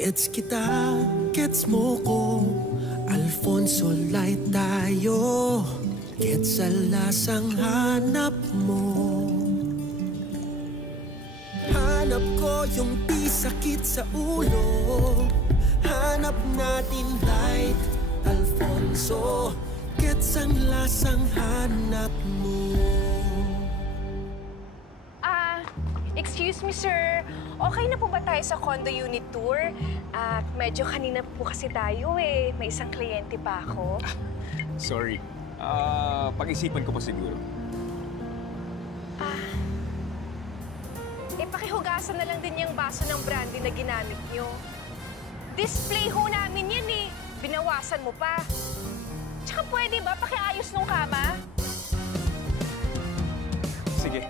Gets kita, gets mo ko, Alfonso Light tayo. Gets sa lasang hanap mo. Hanap ko yung di sakit sa ulo. Hanap natin Light, Alfonso. Gets ang lasang hanap mo. Excuse me, sir. Okay na po ba tayo sa condo unit tour? At medyo kanina po kasi tayo eh. May isang kliyente pa ako. Sorry. Pag-isipan ko pa siguro. Pakihugasan na lang din yung baso ng brandy na ginamit nyo. Display ho namin yan eh. Binawasan mo pa. Tsaka pwede ba pakiayos nung kama? Sige.